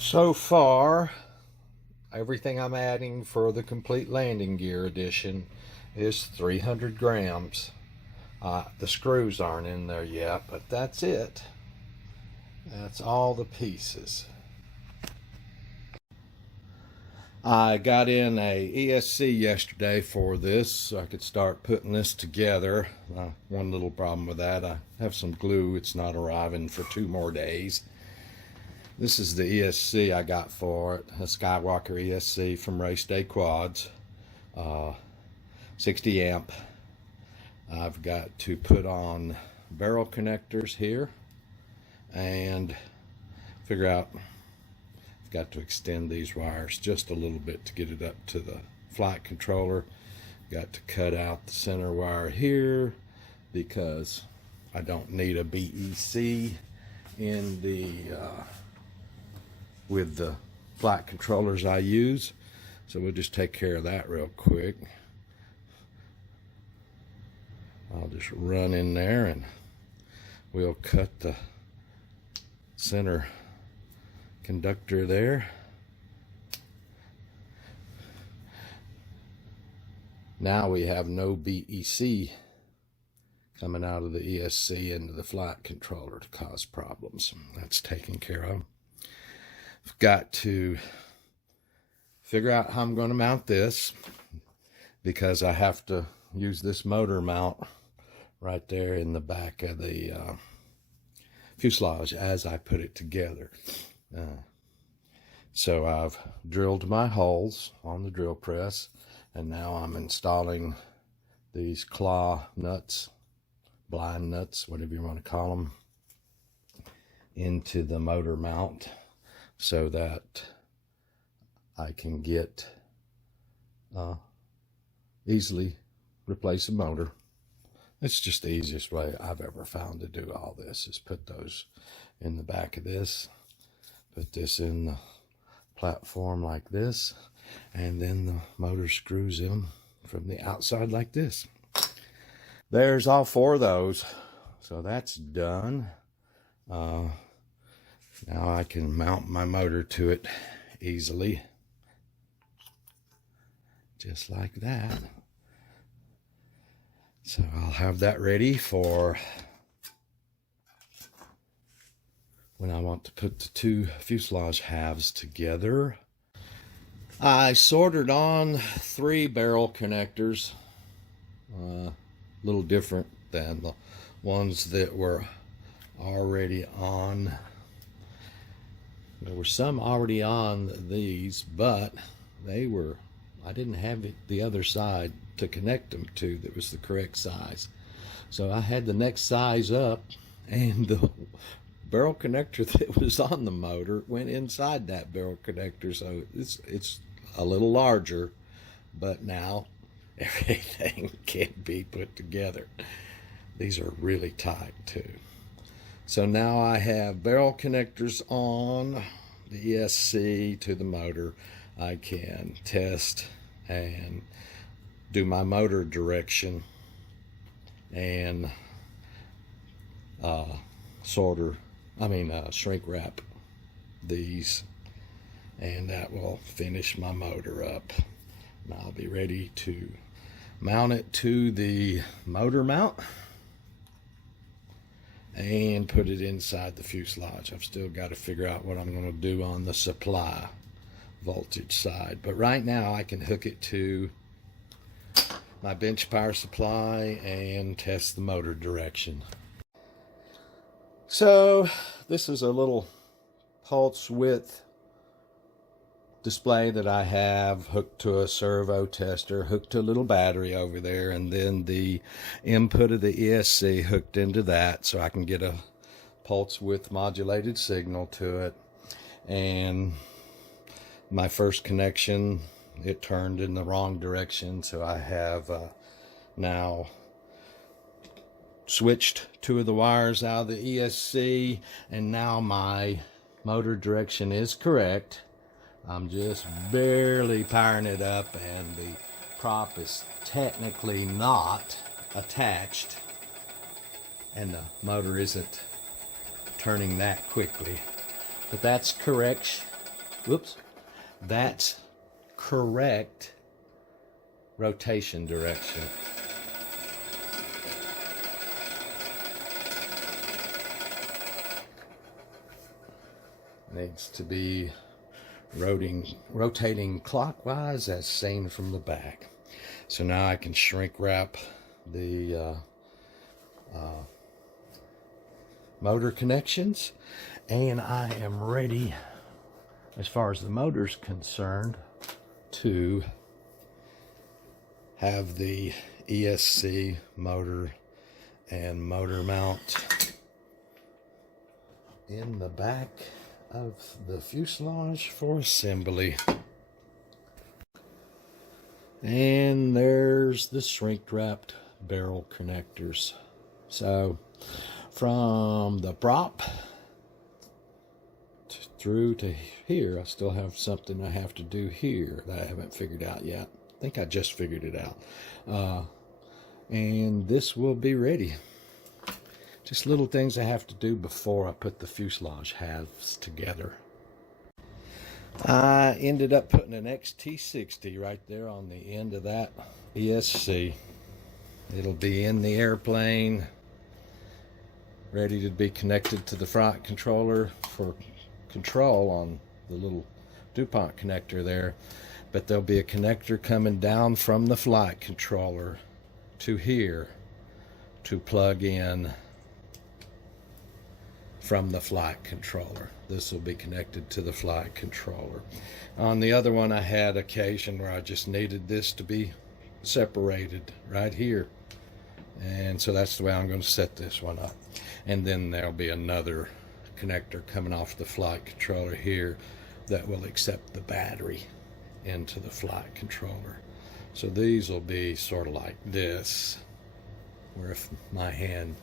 So far, everything I'm adding for the complete landing gear edition is 300 grams. The screws aren't in there yet, but that's it. That's all the pieces. I got in a ESC yesterday for this so I could start putting this together. One little problem with that, I have some glue. It's not arriving for 2 more days. This is the ESC I got for it, a Skywalker ESC from Race Day Quads, 60 amp. I've got to put on barrel connectors here and figure out, I've got to extend these wires just a little bit to get it up to the flight controller. Got to cut out the center wire here because I don't need a BEC in the with the flight controllers I use. So we'll just take care of that real quick. I'll just run in there and we'll cut the center conductor there. Now we have no BEC coming out of the ESC into the flight controller to cause problems. That's taken care of. I've got to figure out how I'm going to mount this because I have to use this motor mount right there in the back of the fuselage as I put it together. So I've drilled my holes on the drill press, and now I'm installing these claw nuts, blind nuts, whatever you want to call them, into the motor mount so that I can get easily replace a motor. It's just the easiest way I've ever found to do all this is put those in the back of this, put this in the platform like this, and then the motor screws in from the outside like this. There's all 4 of those, so that's done. Now I can mount my motor to it easily, just like that. So I'll have that ready for when I want to put the 2 fuselage halves together. I soldered on 3 barrel connectors, a little different than the ones that were already on. There were some already on these, but I didn't have the other side to connect them to that was the correct size. So I had the next size up, and the barrel connector that was on the motor went inside that barrel connector. So it's a little larger, but now everything can be put together. These are really tight too. So now I have barrel connectors on the ESC to the motor. I can test and do my motor direction and shrink wrap these, and that will finish my motor up. And I'll be ready to mount it to the motor mount and put it inside the fuselage. I've still got to figure out what I'm going to do on the supply voltage side, but right now I can hook it to my bench power supply and test the motor direction. So this is a little pulse width display that I have hooked to a servo tester, hooked to a little battery over there, and then the input of the ESC hooked into that so I can get a pulse width modulated signal to it. And my first connection, it turned in the wrong direction, so I have now switched 2 of the wires out of the ESC, and now my motor direction is correct. I'm just barely powering it up, and the prop is technically not attached, and the motor isn't turning that quickly. But that's correct. whoops, that's correct rotation direction. Needs to be rotating clockwise as seen from the back. So now I can shrink wrap the motor connections, and I am ready, as far as the motor's concerned, to have the ESC motor and motor mount in the back of the fuselage for assembly. And there's the shrink wrapped barrel connectors. So from the prop through to here, I still have something I have to do here that I haven't figured out yet. I think I just figured it out. And this will be ready. Just little things I have to do before I put the fuselage halves together. I ended up putting an XT60 right there on the end of that ESC. It'll be in the airplane, ready to be connected to the flight controller for control on the little DuPont connector there. But there'll be a connector coming down from the flight controller to here to plug in from the flight controller. This will be connected to the flight controller. On the other one, I had occasion where I just needed this to be separated right here. And so that's the way I'm going to set this one up. And then there'll be another connector coming off the flight controller here that will accept the battery into the flight controller. So these will be sort of like this, where if my hand,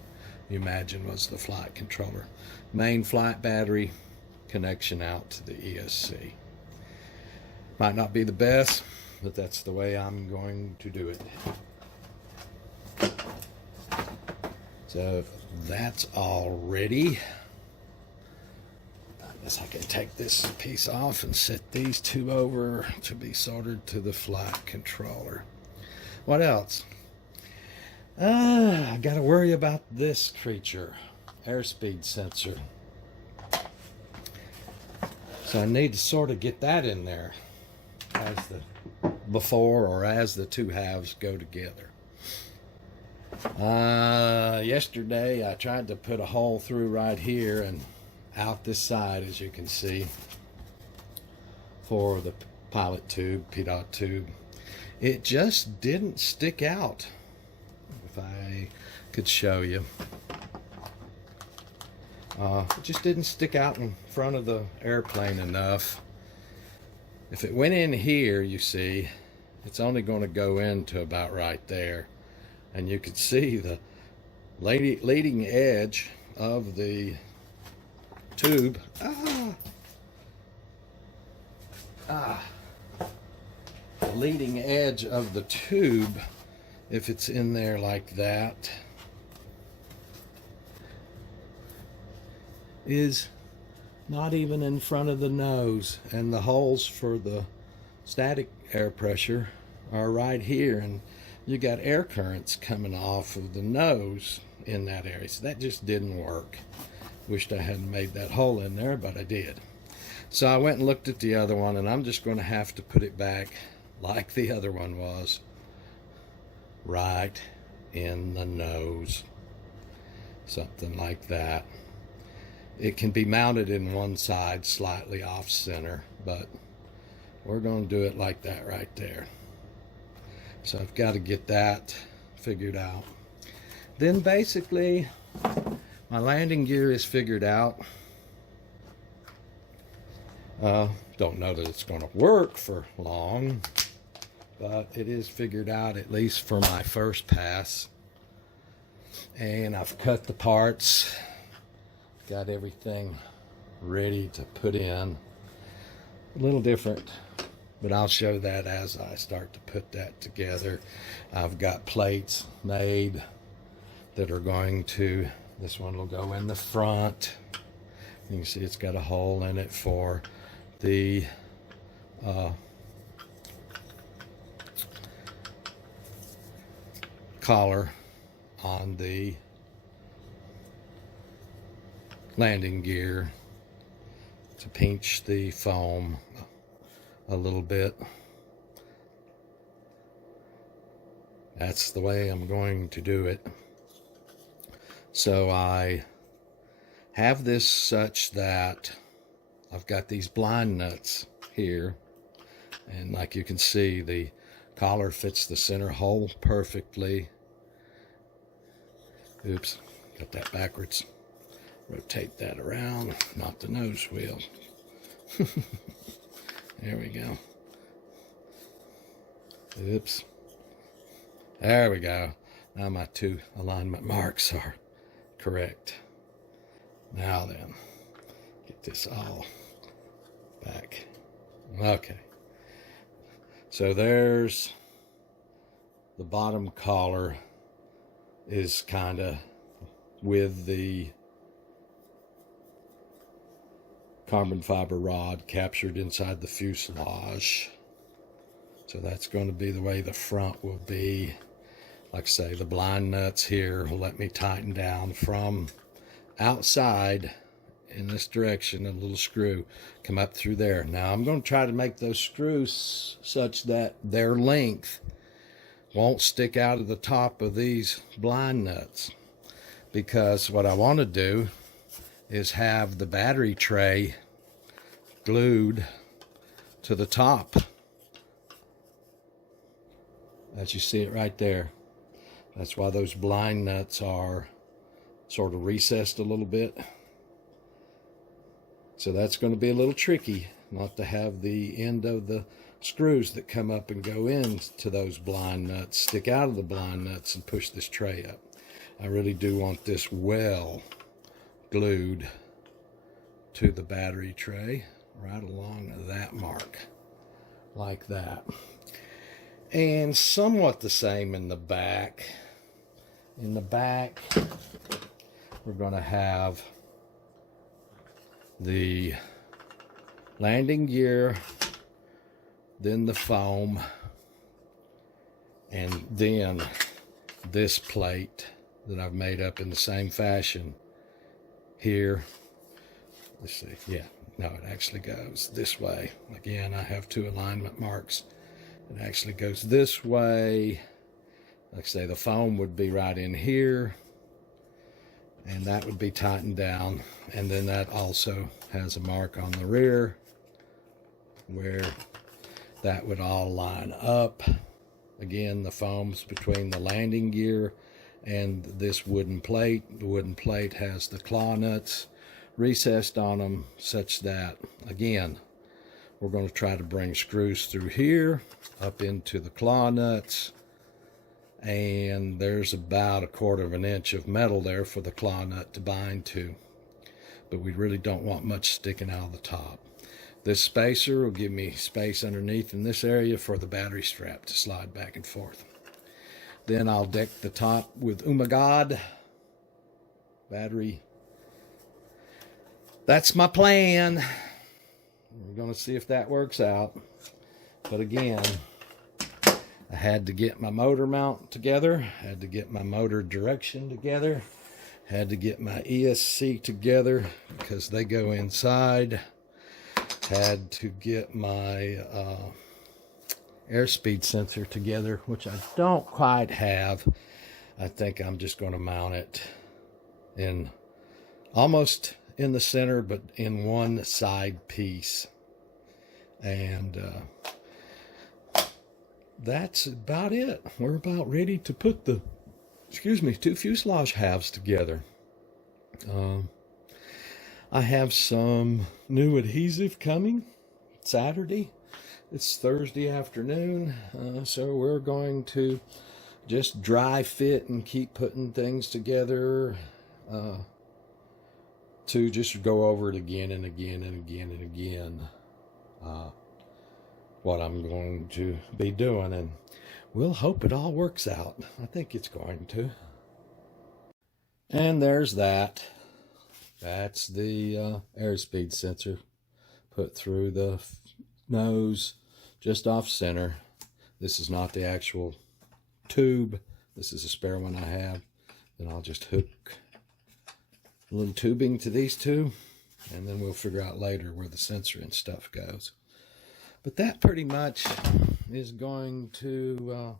you imagine, was the flight controller. Main flight battery connection out to the ESC. Might not be the best, but that's the way I'm going to do it. So that's all ready. I guess I can take this piece off and set these two over to be soldered to the flight controller. What else? I gotta worry about this creature, airspeed sensor. So I need to sort of get that in there as the before or as the two halves go together. Yesterday I tried to put a hole through right here and out this side, as you can see, for the pilot tube, PDOT tube. It just didn't stick out. If I could show you. It just didn't stick out in front of the airplane enough. If it went in here, you see, it's only going to go into about right there. And you could see the leading edge of the tube. The leading edge of the tube, if it's in there like that, is not even in front of the nose, and the holes for the static air pressure are right here, and you got air currents coming off of the nose in that area. So that just didn't work. Wished I hadn't made that hole in there, but I did. So I went and looked at the other one, and I'm just going to have to put it back like the other one was, right in the nose, something like that. It can be mounted in one side slightly off center, but we're going to do it like that right there. So I've got to get that figured out. Then basically my landing gear is figured out. Don't know that it's going to work for long, but it is figured out, at least for my first pass. And I've cut the parts, got everything ready to put in. A little different, but I'll show that as I start to put that together. I've got plates made that are going to, this one will go in the front. You can see it's got a hole in it for the collar on the landing gear to pinch the foam a little bit. That's the way I'm going to do it. So I have this such that I've got these blind nuts here, and like you can see, the collar fits the center hole perfectly. Oops, got that backwards. Rotate that around, not the nose wheel. There we go. Oops. There we go. Now my 2 alignment marks are correct. Now then, get this all back. Okay. So there's the bottom collar is kind of with the carbon fiber rod captured inside the fuselage. So that's going to be the way the front will be. Like I say, the blind nuts here will let me tighten down from outside in this direction. A little screw come up through there. Now I'm going to try to make those screws such that their length won't stick out of the top of these blind nuts, because what I want to do is have the battery tray glued to the top, as you see it right there. That's why those blind nuts are sort of recessed a little bit. So that's going to be a little tricky, not to have the end of the screws that come up and go into those blind nuts stick out of the blind nuts and push this tray up. I really do want this well glued to the battery tray right along that mark, like that. And somewhat the same in the back. In the back, we're going to have the landing gear, then the foam, and then this plate that I've made up in the same fashion here. Let's see, yeah, no, it actually goes this way. Again, I have 2 alignment marks. It actually goes this way. Like I say, the foam would be right in here, and that would be tightened down. And then that also has a mark on the rear where that would all line up. Again, the foam's between the landing gear and this wooden plate. The wooden plate has the claw nuts recessed on them such that, again, we're going to try to bring screws through here up into the claw nuts, and there's about 1/4 of an inch of metal there for the claw nut to bind to, but we really don't want much sticking out of the top. This spacer will give me space underneath in this area for the battery strap to slide back and forth. Then I'll deck the top with Umagod battery. That's my plan. We're going to see if that works out. But again, I had to get my motor mount together, had to get my motor direction together, had to get my ESC together because they go inside, had to get my airspeed sensor together, which I don't quite have. I think I'm just going to mount it in almost in the center, but in one side piece. And that's about it. We're about ready to put the, 2 fuselage halves together. I have some new adhesive coming Saturday. It's Thursday afternoon, so we're going to just dry fit and keep putting things together to just go over it again and again and again and again. What I'm going to be doing, and we'll hope it all works out. I think it's going to. And there's that. That's the airspeed sensor put through the nose just off center. This is not the actual tube. This is a spare one I have. Then I'll just hook a little tubing to these two, and then we'll figure out later where the sensor and stuff goes. But that pretty much is going to,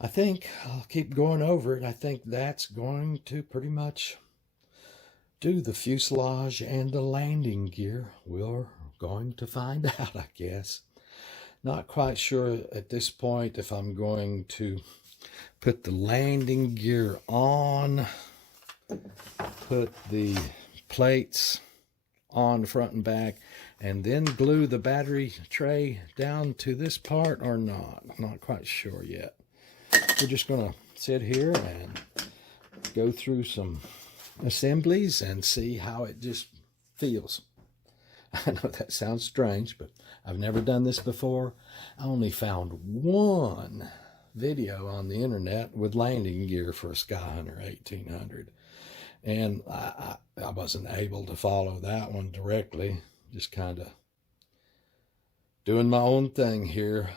I think, I'll keep going over it. I think that's going to pretty much do the fuselage and the landing gear. We're going to find out, I guess. Not quite sure at this point if I'm going to put the landing gear on, put the plates on front and back, and then glue the battery tray down to this part or not. I'm not quite sure yet. We're just going to sit here and go through some assemblies and see how it just feels. I know that sounds strange, but I've never done this before. I only found one video on the internet with landing gear for a SkyHunter 1800. And I wasn't able to follow that one directly. Just kind of doing my own thing here.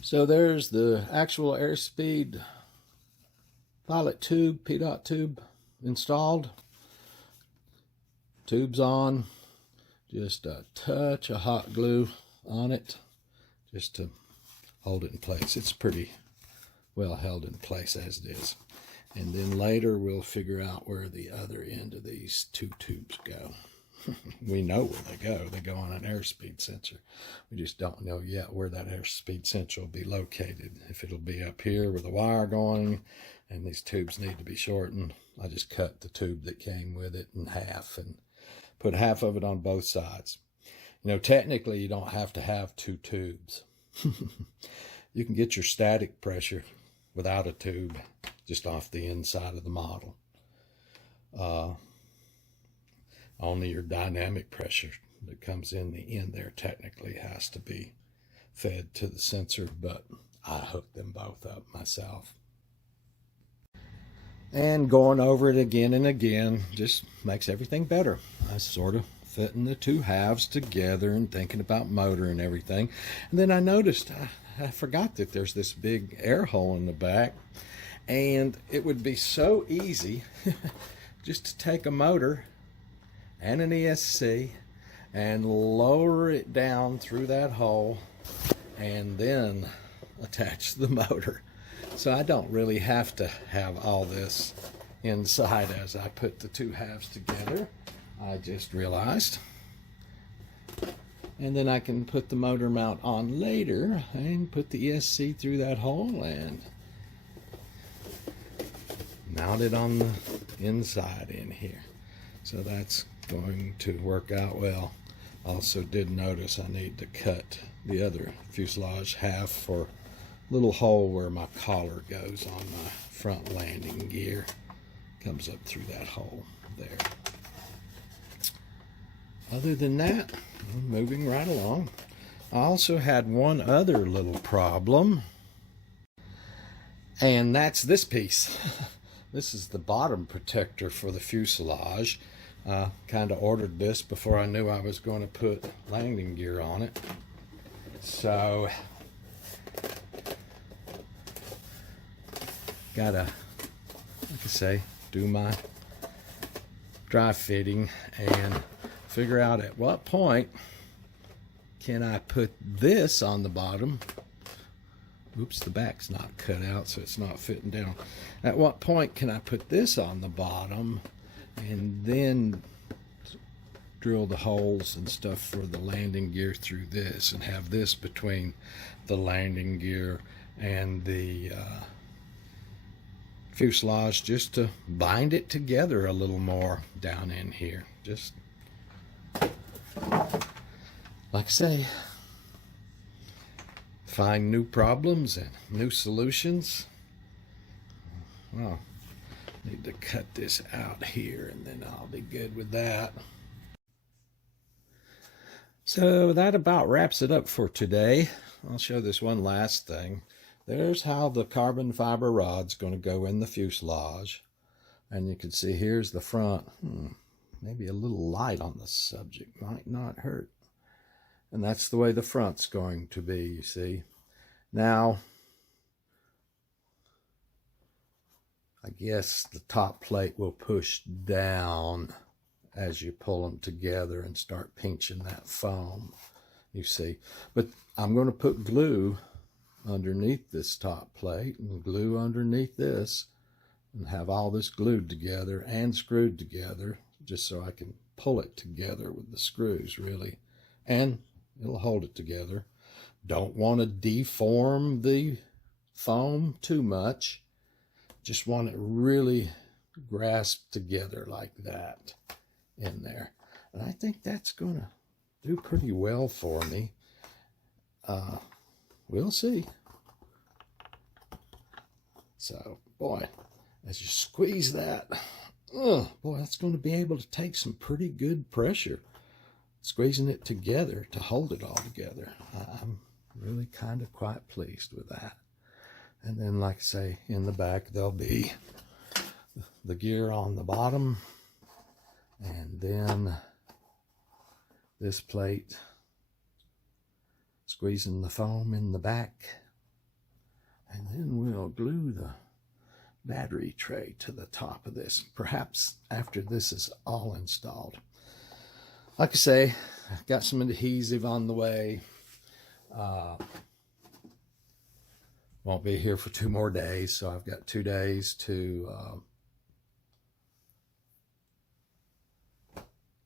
So there's the actual airspeed pilot tube, PDOT tube installed. Tube's on. Just a touch of hot glue on it just to hold it in place. It's pretty well held in place as it is. And then later we'll figure out where the other end of these two tubes go. We know where they go. They go on an airspeed sensor. We just don't know yet where that airspeed sensor will be located. If it'll be up here with the wire going, and these tubes need to be shortened, I just cut the tube that came with it in half and put half of it on both sides. You know, technically you don't have to have two tubes. You can get your static pressure without a tube just off the inside of the model. Only your dynamic pressure that comes in the end there technically has to be fed to the sensor, but I hooked them both up myself. And going over it again and again just makes everything better. I sort of fitting the two halves together and thinking about motor and everything. And then I noticed I forgot that there's this big air hole in the back, and it would be so easy just to take a motor and an ESC and lower it down through that hole and then attach the motor. So I don't really have to have all this inside as I put the two halves together. I just realized. And then I can put the motor mount on later and put the ESC through that hole and mount it on the inside in here. So that's going to work out well. Also did notice I need to cut the other fuselage half for a little hole where my collar goes on my front landing gear. Comes up through that hole there. Other than that, I'm moving right along. I also had one other little problem, and that's this piece. This is the bottom protector for the fuselage. Kind of ordered this before I knew I was going to put landing gear on it. So, gotta, like I say, do my dry fitting and figure out at what point can I put this on the bottom. Oops, the back's not cut out, so it's not fitting down. At what point can I put this on the bottom and then drill the holes and stuff for the landing gear through this and have this between the landing gear and the fuselage, just to bind it together a little more down in here. Just like I say, find new problems and new solutions. Well, need to cut this out here and then I'll be good with that. So that about wraps it up for today. I'll show this one last thing. There's how the carbon fiber rod's going to go in the fuselage. And you can see here's the front. maybe a little light on the subject might not hurt. And that's the way the front's going to be, you see. Now, I guess the top plate will push down as you pull them together and start pinching that foam, you see. But I'm going to put glue underneath this top plate and glue underneath this and have all this glued together and screwed together just so I can pull it together with the screws, really. And it'll hold it together. Don't want to deform the foam too much. Just want it really grasped together like that in there. And I think that's going to do pretty well for me. We'll see. So, boy, as you squeeze that, boy, that's going to be able to take some pretty good pressure. Squeezing it together to hold it all together. I'm really kind of quite pleased with that. And then, like I say, in the back, there'll be the gear on the bottom, and then this plate squeezing the foam in the back, and then we'll glue the battery tray to the top of this, perhaps after this is all installed. Like I say, I've got some adhesive on the way. Won't be here for 2 more days, so I've got 2 days to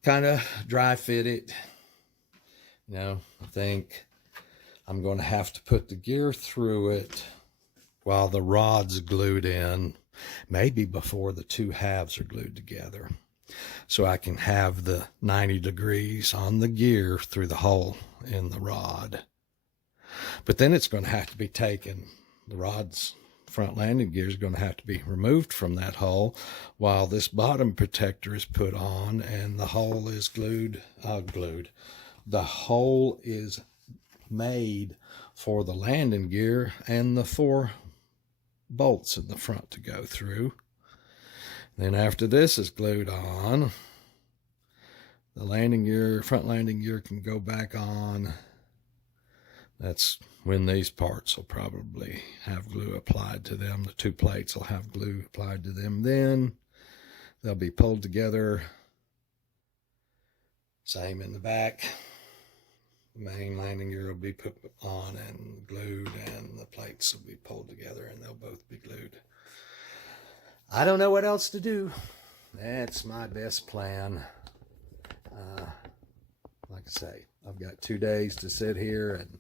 kind of dry fit it. You know, I think I'm going to have to put the gear through it while the rod's glued in, maybe before the 2 halves are glued together, so I can have the 90 degrees on the gear through the hole in the rod. But then it's going to have to be taken. The rod's front landing gear is going to have to be removed from that hole while this bottom protector is put on and the hole is glued. The hole is made for the landing gear and the 4 bolts in the front to go through. Then after this is glued on, the landing gear, front landing gear can go back on. That's when these parts will probably have glue applied to them. The 2 plates will have glue applied to them. Then they'll be pulled together. Same in the back. The main landing gear will be put on and glued, and the plates will be pulled together, and they'll both be glued. I don't know what else to do. That's my best plan. Like I say, I've got 2 days to sit here and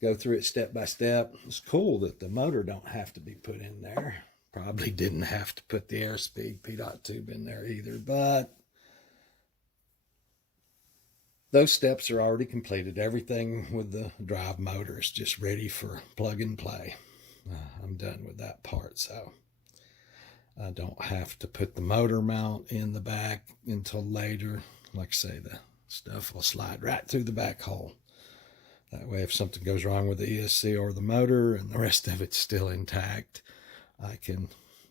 go through it step by step. It's cool that the motor don't have to be put in there. Probably didn't have to put the airspeed PDOT tube in there either, but those steps are already completed. Everything with the drive motor is just ready for plug and play. I'm done with that part, so I don't have to put the motor mount in the back until later. Like I say, the stuff will slide right through the back hole. That way, if something goes wrong with the ESC or the motor and the rest of it's still intact, I can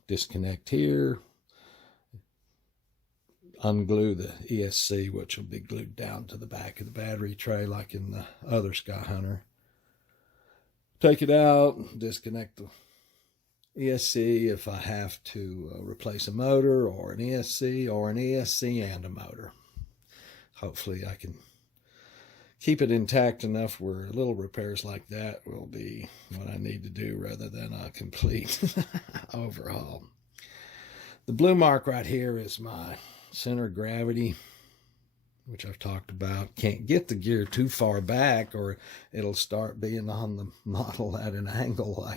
disconnect here, unglue the ESC, which will be glued down to the back of the battery tray like in the other SkyHunter. Take it out, disconnect the ESC if I have to replace a motor or an ESC and a motor. Hopefully I can keep it intact enough where little repairs like that will be what I need to do rather than a complete overhaul. The blue mark right here is my center of gravity, which I've talked about. Can't get the gear too far back or it'll start being on the model at an angle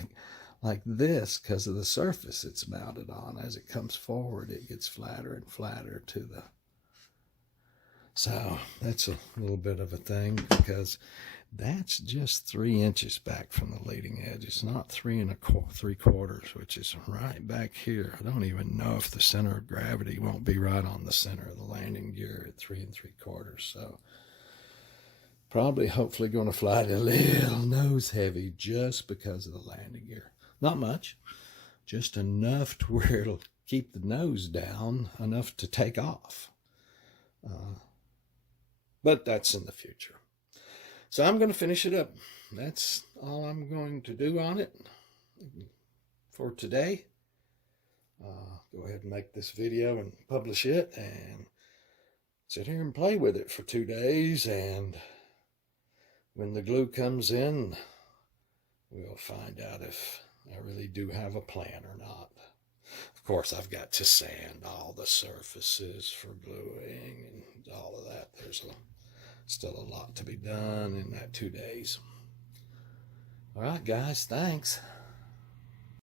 like this because of the surface it's mounted on. As it comes forward, it gets flatter and flatter to the... So that's a little bit of a thing because that's just 3 inches back from the leading edge. It's not 3 3/4, which is right back here. I don't even know if the center of gravity won't be right on the center of the landing gear at 3 3/4. So probably, hopefully, going to fly it a little nose heavy just because of the landing gear. Not much, just enough to where it'll keep the nose down enough to take off. But that's in the future. So I'm going to finish it up. That's all I'm going to do on it for today. Go ahead and make this video and publish it and sit here and play with it for 2 days. And when the glue comes in, we'll find out if I really do have a plan or not. Of course, I've got to sand all the surfaces for gluing and all of that. There's still a lot to be done in that 2 days. All right, guys, thanks.